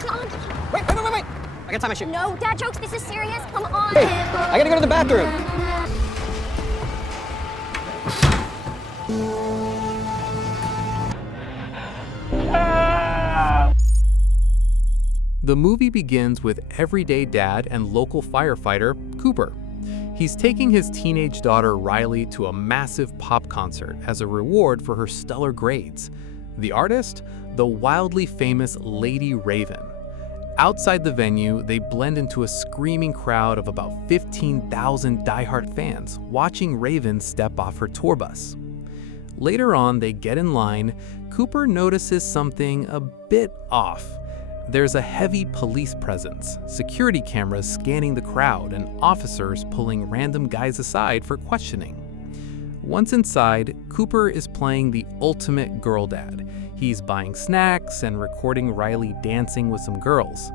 come on. Wait. I gotta tie my shoe. No, dad jokes, this is serious. Come on. Hey, I gotta go to the bathroom. The movie begins with everyday dad and local firefighter, Cooper. He's taking his teenage daughter Riley to a massive pop concert as a reward for her stellar grades. The artist? The wildly famous Lady Raven. Outside the venue, they blend into a screaming crowd of about 15,000 diehard fans watching Raven step off her tour bus. Later on, they get in line. Cooper notices something a bit off. There's a heavy police presence, security cameras scanning the crowd, and officers pulling random guys aside for questioning. Once inside, Cooper is playing the ultimate girl dad. He's buying snacks and recording Riley dancing with some girls.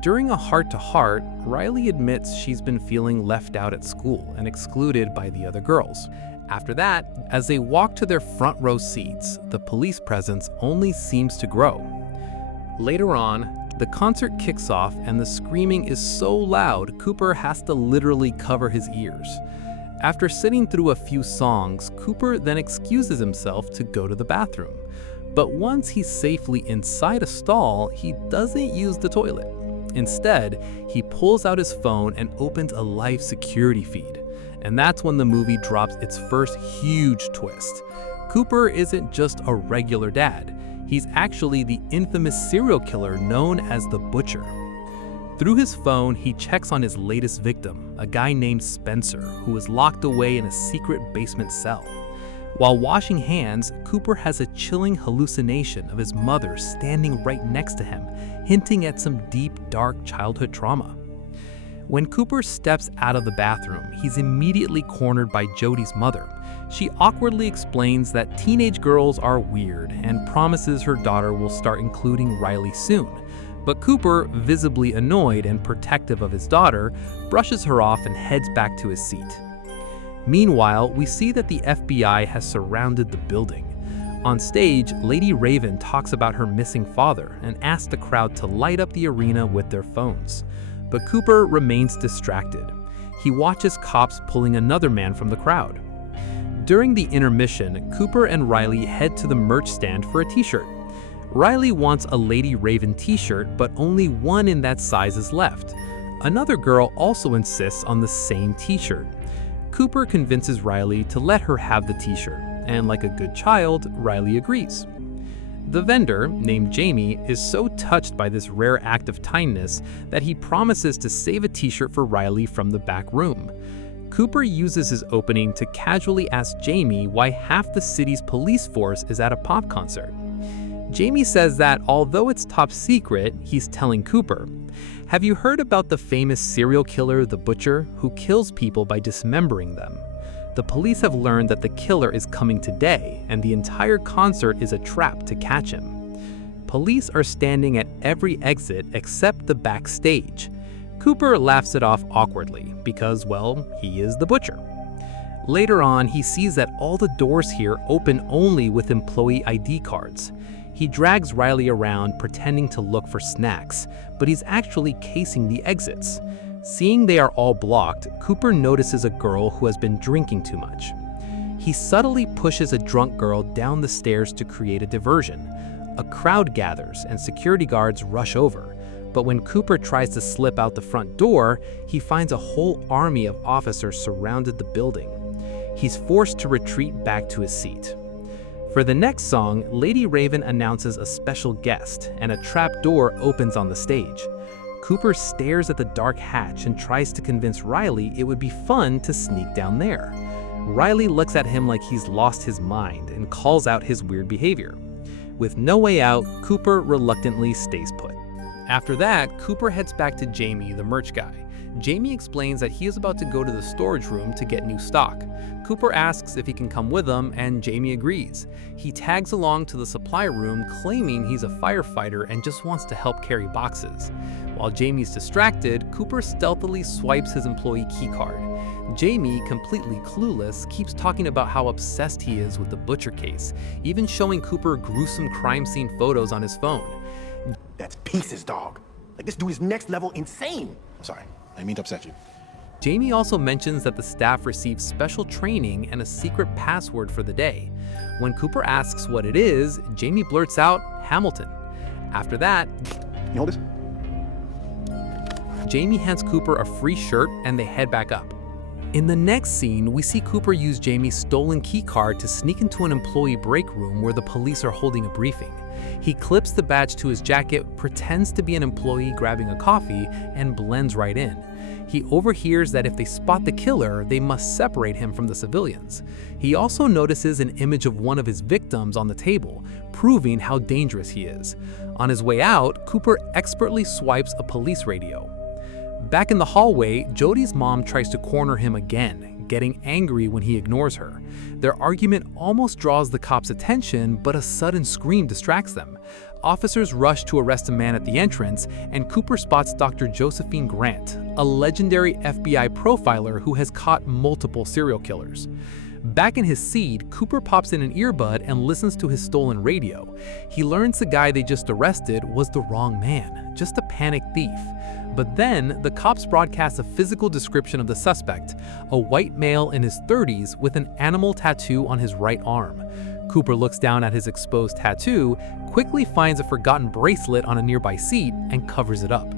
During a heart-to-heart, Riley admits she's been feeling left out at school and excluded by the other girls. After that, as they walk to their front row seats, the police presence only seems to grow. Later on, the concert kicks off and the screaming is so loud, Cooper has to literally cover his ears. After sitting through a few songs, Cooper then excuses himself to go to the bathroom. But once he's safely inside a stall, he doesn't use the toilet. Instead, he pulls out his phone and opens a live security feed. And that's when the movie drops its first huge twist. Cooper isn't just a regular dad. He's actually the infamous serial killer known as the Butcher. Through his phone, he checks on his latest victim, a guy named Spencer, who was locked away in a secret basement cell. While washing hands, Cooper has a chilling hallucination of his mother standing right next to him, hinting at some deep, dark childhood trauma. When Cooper steps out of the bathroom, he's immediately cornered by Jody's mother. She awkwardly explains that teenage girls are weird and promises her daughter will start including Riley soon. But Cooper, visibly annoyed and protective of his daughter, brushes her off and heads back to his seat. Meanwhile, we see that the FBI has surrounded the building. On stage, Lady Raven talks about her missing father and asks the crowd to light up the arena with their phones. But Cooper remains distracted. He watches cops pulling another man from the crowd. During the intermission, Cooper and Riley head to the merch stand for a t-shirt. Riley wants a Lady Raven t-shirt, but only one in that size is left. Another girl also insists on the same t-shirt. Cooper convinces Riley to let her have the t-shirt, and like a good child, Riley agrees. The vendor, named Jamie, is so touched by this rare act of kindness that he promises to save a t-shirt for Riley from the back room. Cooper uses his opening to casually ask Jamie why half the city's police force is at a pop concert. Jamie says that although it's top secret, he's telling Cooper, "Have you heard about the famous serial killer, the Butcher, who kills people by dismembering them? The police have learned that the killer is coming today, and the entire concert is a trap to catch him." Police are standing at every exit except the backstage. Cooper laughs it off awkwardly because, well, he is the Butcher. Later on, he sees that all the doors here open only with employee ID cards. He drags Riley around pretending to look for snacks, but he's actually casing the exits. Seeing they are all blocked, Cooper notices a girl who has been drinking too much. He subtly pushes a drunk girl down the stairs to create a diversion. A crowd gathers and security guards rush over. But when Cooper tries to slip out the front door, he finds a whole army of officers surrounded the building. He's forced to retreat back to his seat. For the next song, Lady Raven announces a special guest, and a trap door opens on the stage. Cooper stares at the dark hatch and tries to convince Riley it would be fun to sneak down there. Riley looks at him like he's lost his mind and calls out his weird behavior. With no way out, Cooper reluctantly stays put. After that, Cooper heads back to Jamie, the merch guy. Jamie explains that he is about to go to the storage room to get new stock. Cooper asks if he can come with him, and Jamie agrees. He tags along to the supply room, claiming he's a firefighter and just wants to help carry boxes. While Jamie's distracted, Cooper stealthily swipes his employee keycard. Jamie, completely clueless, keeps talking about how obsessed he is with the Butcher case, even showing Cooper gruesome crime scene photos on his phone. That's pieces, dog. Like, this dude is next level insane. I'm sorry, I didn't mean to upset you. Jamie also mentions that the staff receives special training and a secret password for the day. When Cooper asks what it is, Jamie blurts out Hamilton. After that, You hold this? Jamie hands Cooper a free shirt and they head back up. In the next scene, we see Cooper use Jamie's stolen keycard to sneak into an employee break room where the police are holding a briefing. He clips the badge to his jacket, pretends to be an employee grabbing a coffee, and blends right in. He overhears that if they spot the killer, they must separate him from the civilians. He also notices an image of one of his victims on the table, proving how dangerous he is. On his way out, Cooper expertly swipes a police radio. Back in the hallway, Jody's mom tries to corner him again, getting angry when he ignores her. Their argument almost draws the cops' attention, but a sudden scream distracts them. Officers rush to arrest a man at the entrance, and Cooper spots Dr. Josephine Grant, a legendary FBI profiler who has caught multiple serial killers. Back in his seat, Cooper pops in an earbud and listens to his stolen radio. He learns the guy they just arrested was the wrong man, just a panicked thief. But then, the cops broadcast a physical description of the suspect, a white male in his 30s with an animal tattoo on his right arm. Cooper looks down at his exposed tattoo, quickly finds a forgotten bracelet on a nearby seat, and covers it up.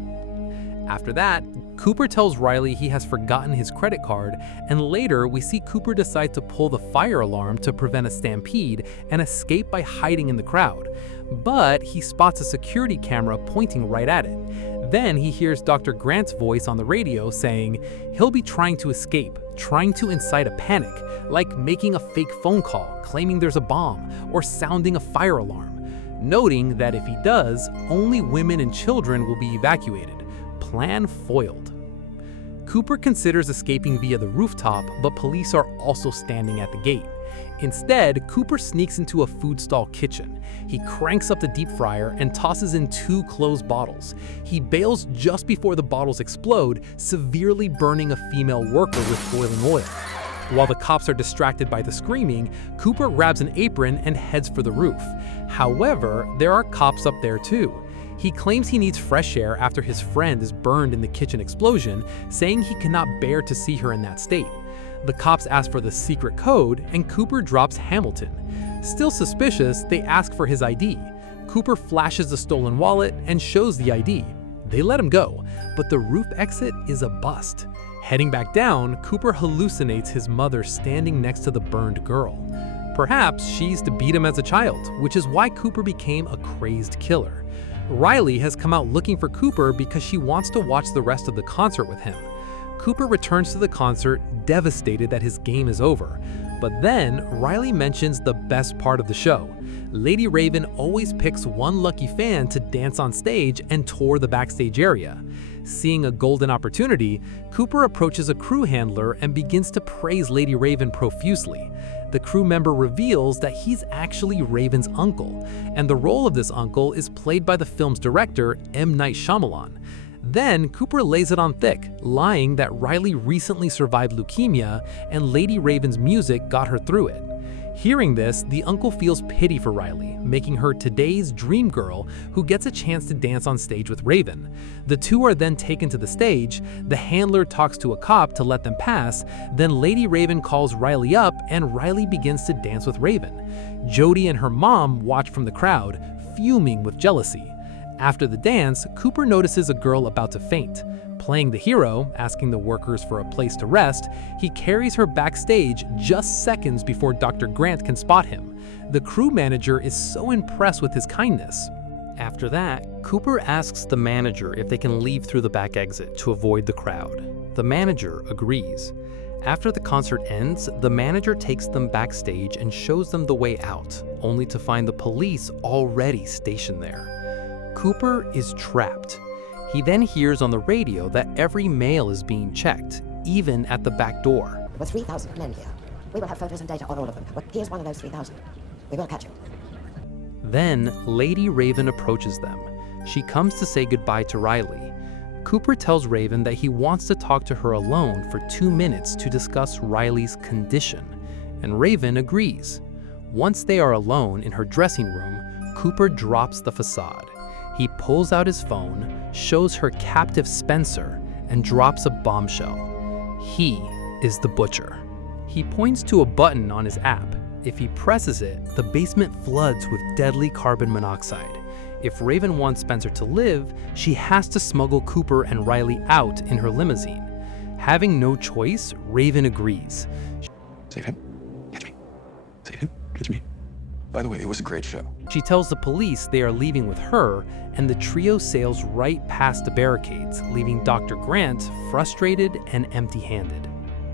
After that, Cooper tells Riley he has forgotten his credit card, and later we see Cooper decide to pull the fire alarm to prevent a stampede and escape by hiding in the crowd. But he spots a security camera pointing right at it. Then he hears Dr. Grant's voice on the radio saying he'll be trying to escape, trying to incite a panic, like making a fake phone call, claiming there's a bomb, or sounding a fire alarm, noting that if he does, only women and children will be evacuated. Plan foiled. Cooper considers escaping via the rooftop, but police are also standing at the gate. Instead, Cooper sneaks into a food stall kitchen. He cranks up the deep fryer and tosses in 2 closed bottles. He bails just before the bottles explode, severely burning a female worker with boiling oil. While the cops are distracted by the screaming, Cooper grabs an apron and heads for the roof. However, there are cops up there too. He claims he needs fresh air after his friend is burned in the kitchen explosion, saying he cannot bear to see her in that state. The cops ask for the secret code, and Cooper drops Hamilton. Still suspicious, they ask for his ID. Cooper flashes the stolen wallet and shows the ID. They let him go, but the roof exit is a bust. Heading back down, Cooper hallucinates his mother standing next to the burned girl. Perhaps she used to beat him as a child, which is why Cooper became a crazed killer. Riley has come out looking for Cooper because she wants to watch the rest of the concert with him. Cooper returns to the concert, devastated that his game is over. But then, Riley mentions the best part of the show. Lady Raven always picks one lucky fan to dance on stage and tour the backstage area. Seeing a golden opportunity, Cooper approaches a crew handler and begins to praise Lady Raven profusely. The crew member reveals that he's actually Raven's uncle, and the role of this uncle is played by the film's director, M. Night Shyamalan. Then Cooper lays it on thick, lying that Riley recently survived leukemia and Lady Raven's music got her through it. Hearing this, the uncle feels pity for Riley, making her today's dream girl who gets a chance to dance on stage with Raven. The two are then taken to the stage, the handler talks to a cop to let them pass, then Lady Raven calls Riley up and Riley begins to dance with Raven. Jody and her mom watch from the crowd, fuming with jealousy. After the dance, Cooper notices a girl about to faint. Playing the hero, asking the workers for a place to rest, he carries her backstage just seconds before Dr. Grant can spot him. The crew manager is so impressed with his kindness. After that, Cooper asks the manager if they can leave through the back exit to avoid the crowd. The manager agrees. After the concert ends, the manager takes them backstage and shows them the way out, only to find the police already stationed there. Cooper is trapped. He then hears on the radio that every mail is being checked, even at the back door. There were 3,000 men here. We will have photos and data on all of them. Well, here's one of those 3,000. We will catch him. Then, Lady Raven approaches them. She comes to say goodbye to Riley. Cooper tells Raven that he wants to talk to her alone for 2 minutes to discuss Riley's condition, and Raven agrees. Once they are alone in her dressing room, Cooper drops the facade. He pulls out his phone, shows her captive Spencer, and drops a bombshell. He is the butcher. He points to a button on his app. If he presses it, the basement floods with deadly carbon monoxide. If Raven wants Spencer to live, she has to smuggle Cooper and Riley out in her limousine. Having no choice, Raven agrees. Save him. Catch me. Save him. Catch me. By the way, it was a great show. She tells the police they are leaving with her, and the trio sails right past the barricades, leaving Dr. Grant frustrated and empty-handed.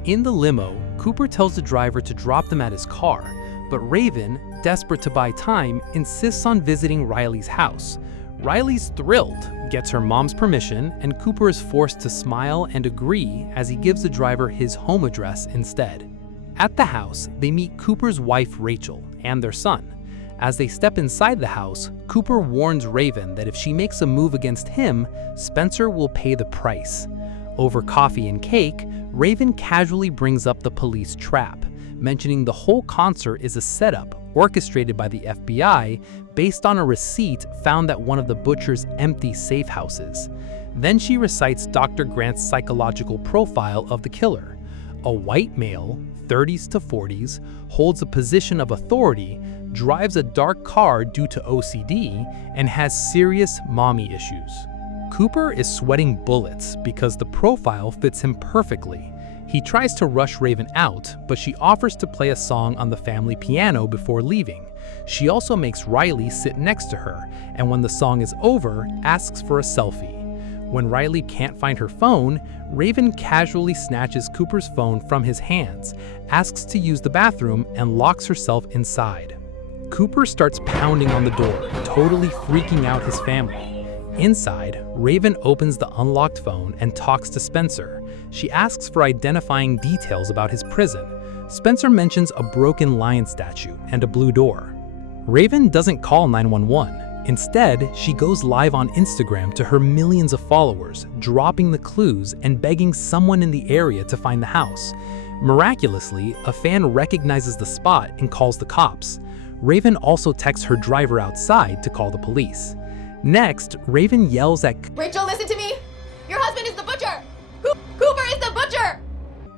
In the limo, Cooper tells the driver to drop them at his car, but Raven, desperate to buy time, insists on visiting Riley's house. Riley's thrilled, gets her mom's permission, and Cooper is forced to smile and agree as he gives the driver his home address instead. At the house, they meet Cooper's wife Rachel and their son. As they step inside the house, Cooper warns Raven that if she makes a move against him, Spencer will pay the price. Over coffee and cake, Raven casually brings up the police trap, mentioning the whole concert is a setup orchestrated by the FBI based on a receipt found at one of the butcher's empty safe houses. Then she recites Dr. Grant's psychological profile of the killer. A white male, 30s to 40s, holds a position of authority, drives a dark car due to OCD, and has serious mommy issues. Cooper is sweating bullets because the profile fits him perfectly. He tries to rush Raven out, but she offers to play a song on the family piano before leaving. She also makes Riley sit next to her, and when the song is over, asks for a selfie. When Riley can't find her phone, Raven casually snatches Cooper's phone from his hands, asks to use the bathroom, and locks herself inside. Cooper starts pounding on the door, totally freaking out his family. Inside, Raven opens the unlocked phone and talks to Spencer. She asks for identifying details about his prison. Spencer mentions a broken lion statue and a blue door. Raven doesn't call 911. Instead, she goes live on Instagram to her millions of followers, dropping the clues and begging someone in the area to find the house. Miraculously, a fan recognizes the spot and calls the cops. Raven also texts her driver outside to call the police. Next, Raven yells at Rachel, listen to me! Your husband is the butcher! Cooper is the butcher!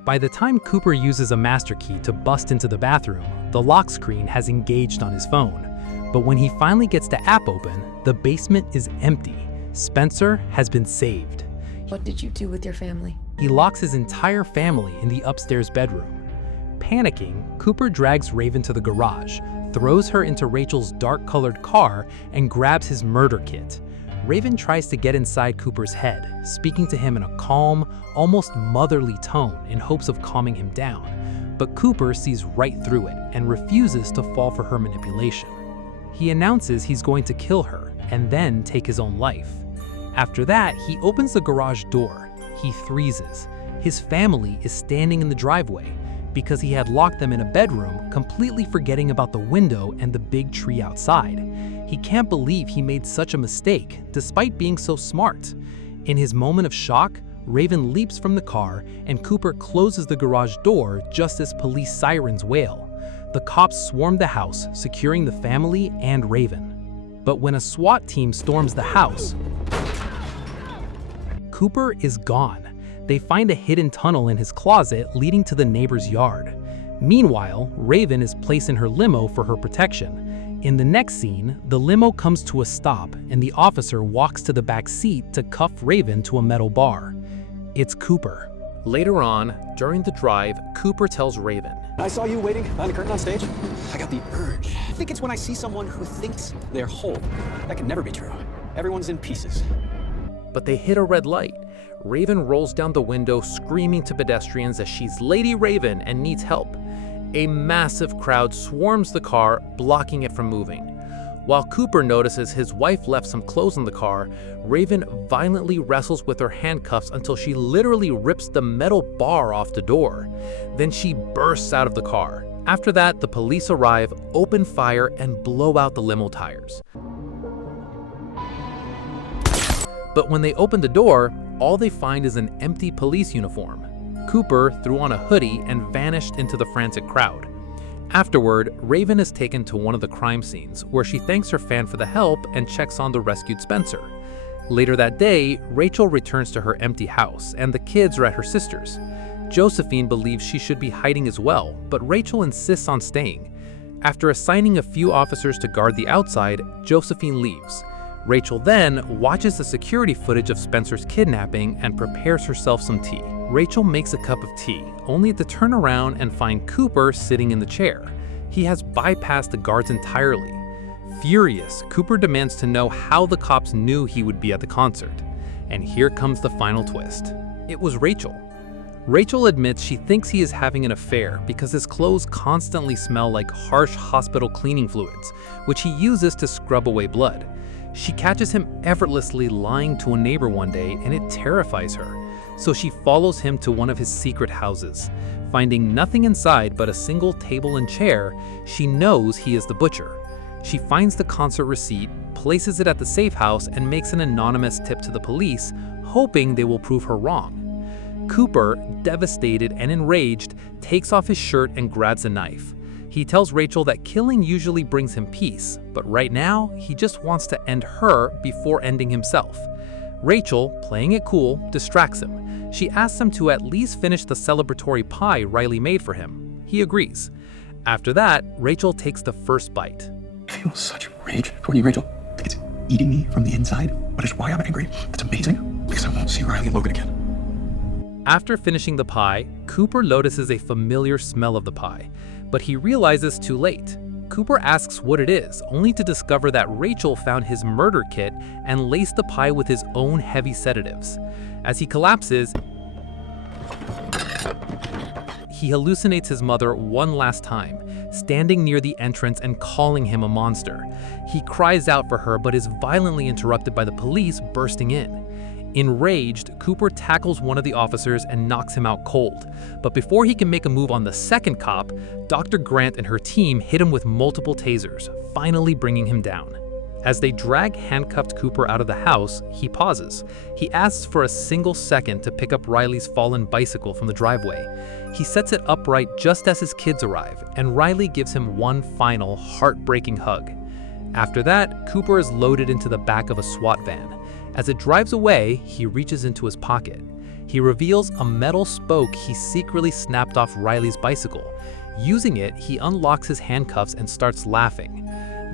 By the time Cooper uses a master key to bust into the bathroom, the lock screen has engaged on his phone. But when he finally gets the app open, the basement is empty. Spencer has been saved. What did you do with your family? He locks his entire family in the upstairs bedroom. Panicking, Cooper drags Raven to the garage, throws her into Rachel's dark-colored car, and grabs his murder kit. Raven tries to get inside Cooper's head, speaking to him in a calm, almost motherly tone in hopes of calming him down. But Cooper sees right through it and refuses to fall for her manipulation. He announces he's going to kill her and then take his own life. After that, he opens the garage door. He freezes. His family is standing in the driveway because he had locked them in a bedroom, completely forgetting about the window and the big tree outside. He can't believe he made such a mistake, despite being so smart. In his moment of shock, Raven leaps from the car and Cooper closes the garage door just as police sirens wail. The cops swarm the house, securing the family and Raven. But when a SWAT team storms the house, Cooper is gone. They find a hidden tunnel in his closet leading to the neighbor's yard. Meanwhile, Raven is placed in her limo for her protection. In the next scene, the limo comes to a stop and the officer walks to the back seat to cuff Raven to a metal bar. It's Cooper. Later on, during the drive, Cooper tells Raven, I saw you waiting behind the curtain on stage. I got the urge. I think it's when I see someone who thinks they're whole. That can never be true. Everyone's in pieces. but they hit a red light. Raven rolls down the window, screaming to pedestrians that she's Lady Raven and needs help. A massive crowd swarms the car, blocking it from moving. While Cooper notices his wife left some clothes in the car, Raven violently wrestles with her handcuffs until she literally rips the metal bar off the door. Then she bursts out of the car. After that, the police arrive, open fire, and blow out the limo tires. But when they open the door, all they find is an empty police uniform. Cooper threw on a hoodie and vanished into the frantic crowd. Afterward, Raven is taken to one of the crime scenes, where she thanks her fan for the help and checks on the rescued Spencer. Later that day, Rachel returns to her empty house, and the kids are at her sister's. Josephine believes she should be hiding as well, but Rachel insists on staying. After assigning a few officers to guard the outside, Josephine leaves. Rachel then watches the security footage of Spencer's kidnapping and prepares herself some tea. Rachel makes a cup of tea, only to turn around and find Cooper sitting in the chair. He has bypassed the guards entirely. Furious, Cooper demands to know how the cops knew he would be at the concert. And here comes the final twist. It was Rachel. Rachel admits she thinks he is having an affair because his clothes constantly smell like harsh hospital cleaning fluids, which he uses to scrub away blood. She catches him effortlessly lying to a neighbor one day, and it terrifies her. So she follows him to one of his secret houses. Finding nothing inside but a single table and chair, she knows he is the butcher. She finds the concert receipt, places it at the safe house, and makes an anonymous tip to the police, hoping they will prove her wrong. Cooper, devastated and enraged, takes off his shirt and grabs a knife. He tells Rachel that killing usually brings him peace, but right now, he just wants to end her before ending himself. Rachel, playing it cool, distracts him. She asks him to at least finish the celebratory pie Riley made for him. He agrees. After that, Rachel takes the first bite. I feel such rage toward you, Rachel. Like it's eating me from the inside, but it's why I'm angry. It's amazing, because I won't see Riley and Logan again. After finishing the pie, Cooper notices a familiar smell of the pie, but he realizes too late. Cooper asks what it is, only to discover that Rachel found his murder kit and laced the pie with his own heavy sedatives. As he collapses, he hallucinates his mother one last time, standing near the entrance and calling him a monster. He cries out for her but is violently interrupted by the police bursting in. Enraged, Cooper tackles one of the officers and knocks him out cold. But before he can make a move on the second cop, Dr. Grant and her team hit him with multiple tasers, finally bringing him down. As they drag handcuffed Cooper out of the house, he pauses. He asks for a single second to pick up Riley's fallen bicycle from the driveway. He sets it upright just as his kids arrive, and Riley gives him one final, heartbreaking hug. After that, Cooper is loaded into the back of a SWAT van. As it drives away, he reaches into his pocket. He reveals a metal spoke he secretly snapped off Riley's bicycle. Using it, he unlocks his handcuffs and starts laughing.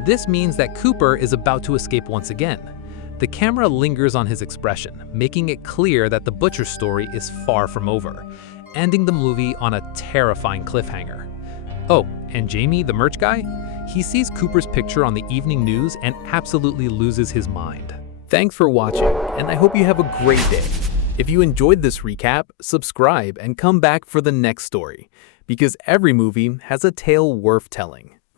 This means that Cooper is about to escape once again. The camera lingers on his expression, making it clear that the butcher story is far from over, ending the movie on a terrifying cliffhanger. Oh, and Jamie, the merch guy? He sees Cooper's picture on the evening news and absolutely loses his mind. Thanks for watching, and I hope you have a great day. If you enjoyed this recap, subscribe and come back for the next story, because every movie has a tale worth telling.